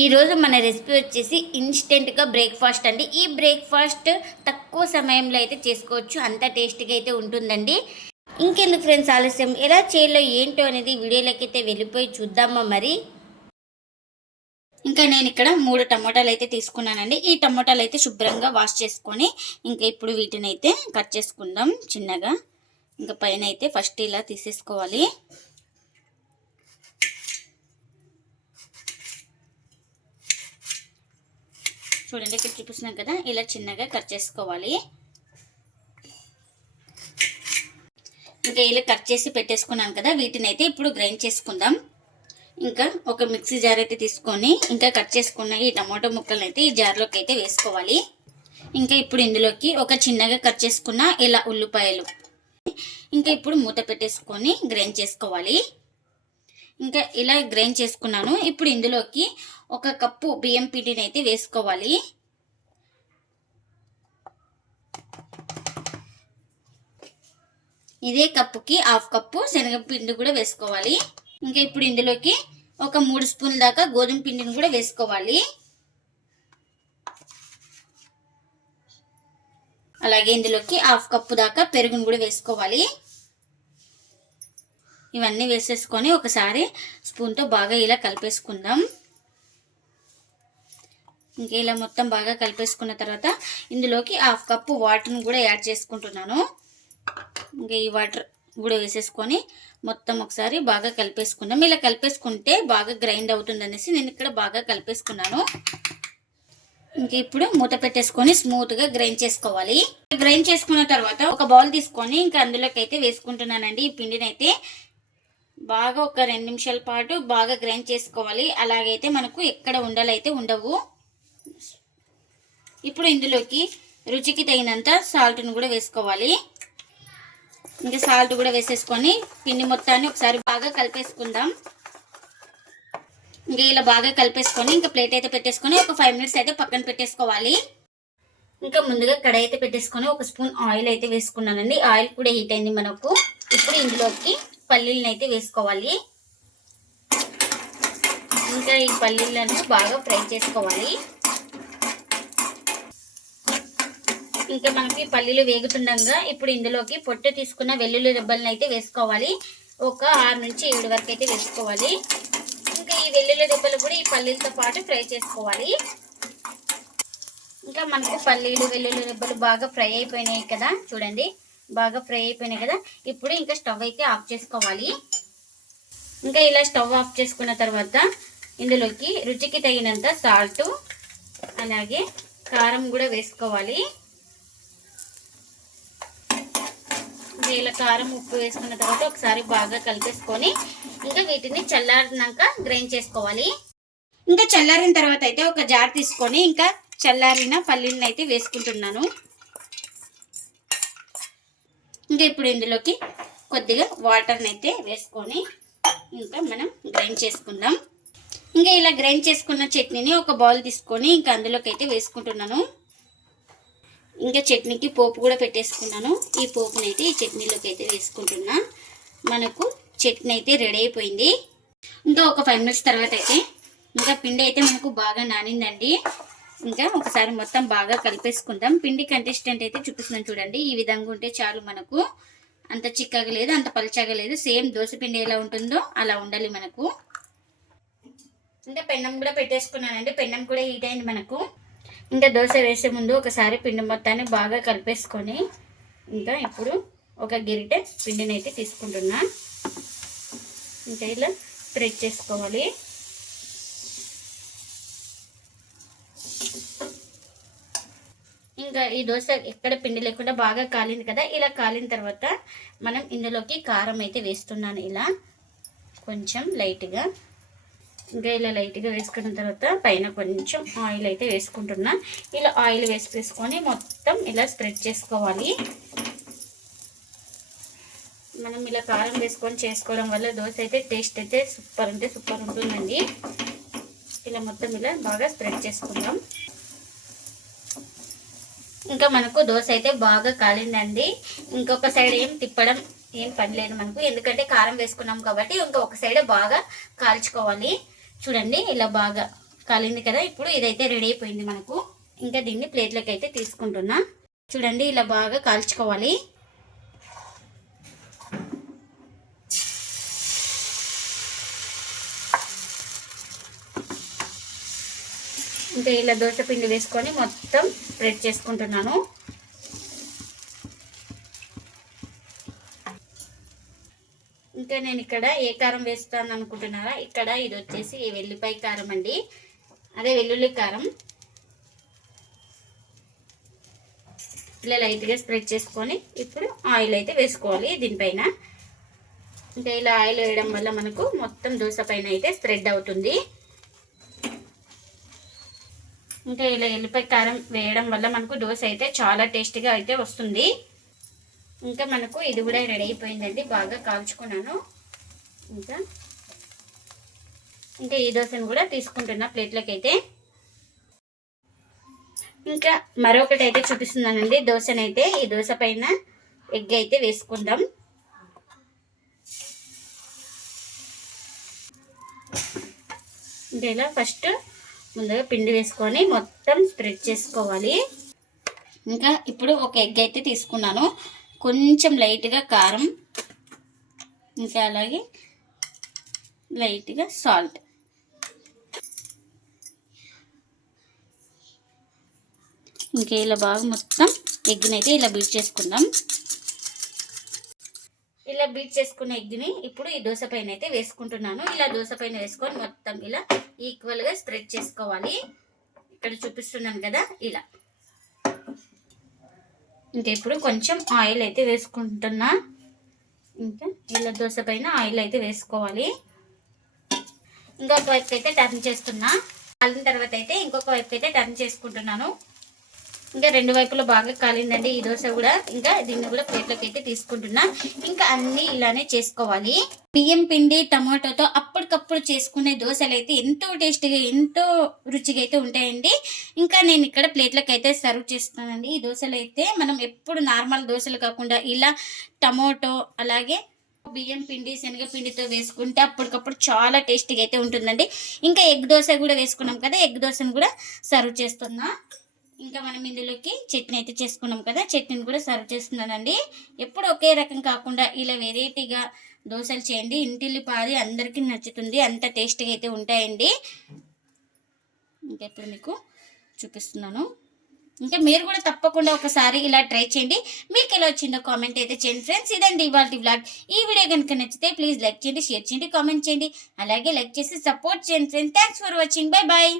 ఈరోజు మన రెసిపీ వచ్చేసి ఇన్స్టెంట్గా బ్రేక్ఫాస్ట్ అండి. ఈ బ్రేక్ఫాస్ట్ తక్కువ సమయంలో అయితే చేసుకోవచ్చు. అంత టేస్టీగా అయితే ఉంటుందండి. ఇంకెందుకు ఫ్రెండ్స్ ఆలస్యం? ఎలా చేయాలో ఏంటో అనేది వీడియోలోకి అయితే వెళ్ళిపోయి చూద్దామా మరి? ఇంకా నేను ఇక్కడ మూడు టమోటాలు అయితే తీసుకున్నానండి. ఈ టమోటాలు అయితే శుభ్రంగా వాష్ చేసుకొని ఇంకా ఇప్పుడు వీటిని అయితే కట్ చేసుకుందాం చిన్నగా. ఇంకా పైన అయితే ఫస్ట్ ఇలా తీసేసుకోవాలి. చూడండి ఇక్కడ చూపిస్తున్నాం కదా ఇలా చిన్నగా కట్ చేసుకోవాలి. ఇంకా ఇలా కట్ చేసి పెట్టేసుకున్నాను కదా వీటిని అయితే ఇప్పుడు గ్రైండ్ చేసుకుందాం. ఇంకా ఒక మిక్సీ జార్ అయితే తీసుకొని ఇంకా కట్ చేసుకున్న ఈ టమాటో ముక్కలను అయితే ఈ జార్లోకి అయితే వేసుకోవాలి. ఇంకా ఇప్పుడు ఇందులోకి ఒక చిన్నగా కట్ చేసుకున్న ఇలా ఉల్లిపాయలు. ఇంకా ఇప్పుడు మూత పెట్టేసుకొని గ్రైండ్ చేసుకోవాలి. ఇంకా ఇలా గ్రైండ్ చేసుకున్నాను. ఇప్పుడు ఇందులోకి ఒక కప్పు బియ్యం పిండిని అయితే వేసుకోవాలి. ఇదే కప్పుకి హాఫ్ కప్పు శనగపిండి కూడా వేసుకోవాలి. ఇంకా ఇప్పుడు ఇందులోకి ఒక మూడు స్పూన్ల దాకా గోధుమ పిండిని కూడా వేసుకోవాలి. అలాగే ఇందులోకి హాఫ్ కప్పు దాకా పెరుగును కూడా వేసుకోవాలి. ఇవన్నీ వేసేసుకొని ఒకసారి స్పూన్తో బాగా ఇలా కలిపేసుకుందాం. ఇంకా ఇలా మొత్తం బాగా కలిపేసుకున్న తర్వాత ఇందులోకి హాఫ్ కప్పు వాటర్ని కూడా యాడ్ చేసుకుంటున్నాను. ఇంకా ఈ వాటర్ కూడా వేసేసుకొని మొత్తం ఒకసారి బాగా కలిపేసుకుందాం. ఇలా కలిపేసుకుంటే బాగా గ్రైండ్ అవుతుంది అనేసి నేను ఇక్కడ బాగా కలిపేసుకున్నాను. ఇంకా ఇప్పుడు మూత పెట్టేసుకొని స్మూత్గా గ్రైండ్ చేసుకోవాలి. గ్రైండ్ చేసుకున్న తర్వాత ఒక బౌల్ తీసుకొని ఇంకా అందులోకి అయితే వేసుకుంటున్నానండి ఈ పిండిని అయితే బాగా ఒక రెండు నిమిషాల పాటు బాగా గ్రైండ్ చేసుకోవాలి. అలాగైతే మనకు ఎక్కడ ఉండలైతే ఉండవు. ఇప్పుడు ఇందులోకి రుచికి తగినంత సాల్ట్ను కూడా వేసుకోవాలి. ఇంకా సాల్ట్ కూడా వేసేసుకొని పిండి మొత్తాన్ని ఒకసారి బాగా కలిపేసుకుందాం. ఇంకా ఇలా బాగా కలిపేసుకొని ఇంకా ప్లేట్ అయితే పెట్టేసుకొని ఒక ఫైవ్ మినిట్స్ అయితే పక్కన పెట్టేసుకోవాలి. ఇంకా ముందుగా కడాయి అయితే పెట్టేసుకొని ఒక స్పూన్ ఆయిల్ అయితే వేసుకున్నానండి. ఆయిల్ కూడా హీట్ అయింది మనకు. ఇప్పుడు ఇందులోకి పల్లీలను అయితే వేసుకోవాలి. ఇంకా ఈ పల్లీలను బాగా ఫ్రై చేసుకోవాలి. ఇంకా మనకి పల్లీలు వేగుతుండగా ఇప్పుడు ఇందులోకి పొట్టు తీసుకున్న వెల్లుల్లి రెబ్బలను అయితే వేసుకోవాలి. ఒక ఆరు నుంచి ఏడు వరకు అయితే వేసుకోవాలి. ఇంకా ఈ వెల్లుల్లి రెబ్బలు కూడా ఈ పల్లీలతో పాటు ఫ్రై చేసుకోవాలి. ఇంకా మనకు పల్లీలు వెల్లుల్లి రెబ్బలు బాగా ఫ్రై అయిపోయినాయి కదా చూడండి. బాగా ఫ్రై అయిపోయినాయి కదా. ఇప్పుడు ఇంకా స్టవ్ అయితే ఆఫ్ చేసుకోవాలి. ఇంకా ఇలా స్టవ్ ఆఫ్ చేసుకున్న తర్వాత ఇందులోకి రుచికి తగినంత సాల్ట్ అలాగే కారం కూడా వేసుకోవాలి. జీల కారం ఉప్పు వేసుకున్న తర్వాత ఒకసారి బాగా కలిపేసుకొని ఇంకా వీటిని చల్లారినాక గ్రైండ్ చేసుకోవాలి. ఇంకా చల్లారిన తర్వాత అయితే ఒక జార్ తీసుకొని ఇంకా చల్లారిన పల్లీలను అయితే వేసుకుంటున్నాను. ఇంకా ఇప్పుడు ఇందులోకి కొద్దిగా వాటర్ని అయితే వేసుకొని ఇంకా మనం గ్రైండ్ చేసుకుందాం. ఇంకా ఇలా గ్రైండ్ చేసుకున్న చట్నీని ఒక బౌల్ తీసుకొని ఇంకా అందులోకి అయితే వేసుకుంటున్నాను. ఇంకా చట్నీకి పోపు కూడా పెట్టేసుకున్నాను. ఈ పోపుని అయితే ఈ చట్నీలోకి అయితే వేసుకుంటున్నా. మనకు చట్నీ అయితే రెడీ అయిపోయింది. ఇంకా ఒక ఫైవ్ మినిట్స్ తర్వాత అయితే ఇంకా పిండి అయితే మనకు బాగా నానిందండి. ఇంకా ఒకసారి మొత్తం బాగా కలిపేసుకుందాం. పిండి కంటెస్టెంట్ అయితే చూపిస్తున్నాను చూడండి. ఈ విధంగా ఉంటే చాలు మనకు. అంత చిక్కగా లేదు అంత పలుచగా లేదు. సేమ్ దోశ పిండి ఎలా ఉంటుందో అలా ఉండాలి మనకు. ఇంకా పెన్నం కూడా పెట్టేసుకున్నానండి. పెన్నం కూడా హీట్ అయింది మనకు. ఇంకా దోశ వేసే ముందు ఒకసారి పిండి మొత్తాన్ని బాగా కలిపేసుకొని ఇంకా ఇప్పుడు ఒక గిరిటె పిండిని అయితే తీసుకుంటున్నా. ఇంకా ఇలా స్ప్రెడ్ చేసుకోవాలి. ఇంకా ఈ దోశ ఎక్కడ పిండి లేకుండా బాగా కాలింది కదా ఇలా కాలిన తర్వాత మనం ఇందులోకి కారం అయితే వేస్తున్నాను. ఇలా కొంచెం లైట్గా ఇంకా ఇలా లైట్గా వేసుకున్న తర్వాత పైన కొంచెం ఆయిల్ అయితే వేసుకుంటున్నా. ఇలా ఆయిల్ వేసి వేసుకొని మొత్తం ఇలా స్ప్రెడ్ చేసుకోవాలి. మనం ఇలా కారం వేసుకొని చేసుకోవడం వల్ల దోశ అయితే టేస్ట్ అయితే సూపర్ అంటే సూపర్ ఉంటుందండి. ఇలా మొత్తం ఇలా బాగా స్ప్రెడ్ చేసుకుందాం. ఇంకా మనకు దోశ అయితే బాగా కాలిందండి. ఇంకొక సైడ్ ఏం తిప్పడం ఏం పని లేదు మనకు. ఎందుకంటే కారం వేసుకున్నాం కాబట్టి ఇంకొక సైడ్ బాగా కాల్చుకోవాలి. చూడండి ఇలా బాగా కాలింది కదా. ఇప్పుడు ఇదైతే రెడీ అయిపోయింది మనకు. ఇంకా దీన్ని ప్లేట్లోకి అయితే తీసుకుంటున్నా. చూడండి ఇలా బాగా కాల్చుకోవాలి. ఇంకా ఇలా దోశ పిండి వేసుకొని మొత్తం స్ప్రెడ్ చేసుకుంటున్నాను. ఇంకా నేను ఇక్కడ ఏ కారం వేస్తాను అనుకుంటున్నారా? ఇక్కడ ఇది వచ్చేసి వెల్లిపాయ కారం అండి. అదే వెల్లుల్లి కారం. ఇట్లా లైట్గా స్ప్రెడ్ చేసుకొని ఇప్పుడు ఆయిల్ అయితే వేసుకోవాలి దీనిపైన. ఇంకా ఇలా ఆయిల్ వేయడం వల్ల మనకు మొత్తం దోశ పైన అయితే స్ప్రెడ్ అవుతుంది. ఇంకా ఇలా ఎల్లిపాయ కారం వేయడం వల్ల మనకు దోశ అయితే చాలా టేస్టీగా అయితే వస్తుంది. ఇంకా మనకు ఇది కూడా రెడీ అయిపోయిందండి. బాగా కాల్చుకున్నాను. ఇంకా ఇంకా ఈ దోశను కూడా తీసుకుంటున్నా ప్లేట్లోకి అయితే ఇంకా మరొకటి అయితే చూపిస్తున్నానండి. దోశనైతే ఈ దోశ పైన ఎగ్ అయితే వేసుకుందాం. ఇంకా ఇలా ఫస్ట్ ముందుగా పిండి వేసుకొని మొత్తం స్ప్రెడ్ చేసుకోవాలి. ఇంకా ఇప్పుడు ఒక ఎగ్ అయితే తీసుకున్నాను. కొంచెం లైట్గా కారం ఇంకా అలాగే లైట్గా సాల్ట్. ఇంకా ఇలా బాగా మొత్తం ఎగ్ని అయితే ఇలా బీట్ చేసుకుందాం. ఇలా బీట్ చేసుకున్న ఎగ్ని ఇప్పుడు ఈ దోశ పైన అయితే వేసుకుంటున్నాను. ఇలా దోశ పైన వేసుకొని మొత్తం ఇలా ఈక్వల్గా స్ప్రెడ్ చేసుకోవాలి. ఇక్కడ చూపిస్తున్నాను కదా ఇలా. ఇంకా ఇప్పుడు కొంచెం ఆయిల్ అయితే వేసుకుంటున్నా. ఇంకా ఇలా దోశ పైన ఆయిల్ అయితే వేసుకోవాలి. ఇంకొక వైపు అయితే టర్న్ చేస్తున్నా. కాలిన తర్వాత అయితే ఇంకొక వైపు అయితే టర్న్ చేసుకుంటున్నాను. ఇంకా రెండు వైపులో బాగా కాలిందండి. ఈ దోశ కూడా ఇంకా దీన్ని కూడా ప్లేట్లోకి అయితే తీసుకుంటున్నా. ఇంకా అన్ని ఇలానే చేసుకోవాలి. బియ్యం పిండి టమాటోతో అప్పటికప్పుడు చేసుకునే దోశలు అయితే ఎంతో టేస్టీగా ఎంతో రుచిగా అయితే ఉంటాయండి. ఇంకా నేను ఇక్కడ ప్లేట్లకు అయితే సర్వ్ చేస్తానండి ఈ దోశలు అయితే మనం ఎప్పుడు నార్మల్ దోశలు కాకుండా ఇలా టమాటో అలాగే బియ్యం పిండి శనగపిండితో వేసుకుంటే అప్పటికప్పుడు చాలా టేస్టీగా అయితే ఉంటుందండి. ఇంకా ఎగ్ దోశ కూడా వేసుకున్నాం కదా ఎగ్ దోశను కూడా సర్వ్ చేస్తున్నా. ఇంకా మనం ఇందులోకి చట్నీ అయితే చేసుకున్నాం కదా చట్నీని కూడా సర్వ్ చేస్తున్నానండి. ఎప్పుడు ఒకే రకం కాకుండా ఇలా వెరైటీగా దోశలు చేయండి. ఇంటిల్లి పాది అందరికీ నచ్చుతుంది. అంత టేస్టీగా అయితే ఉంటాయండి. ఇంకా ఇప్పుడు మీకు చూపిస్తున్నాను. ఇంకా మీరు కూడా తప్పకుండా ఒకసారి ఇలా ట్రై చేయండి. మీకు ఎలా వచ్చిందో కామెంట్ అయితే చేయండి ఫ్రెండ్స్. ఇదండి ఇవాళ బ్లాగ్ ఈ వీడియో కనుక నచ్చితే ప్లీజ్ లైక్ చేయండి షేర్ చేయండి కామెంట్ చేయండి. అలాగే లైక్ చేసి సపోర్ట్ చేయండి friends. Thanks for watching bye bye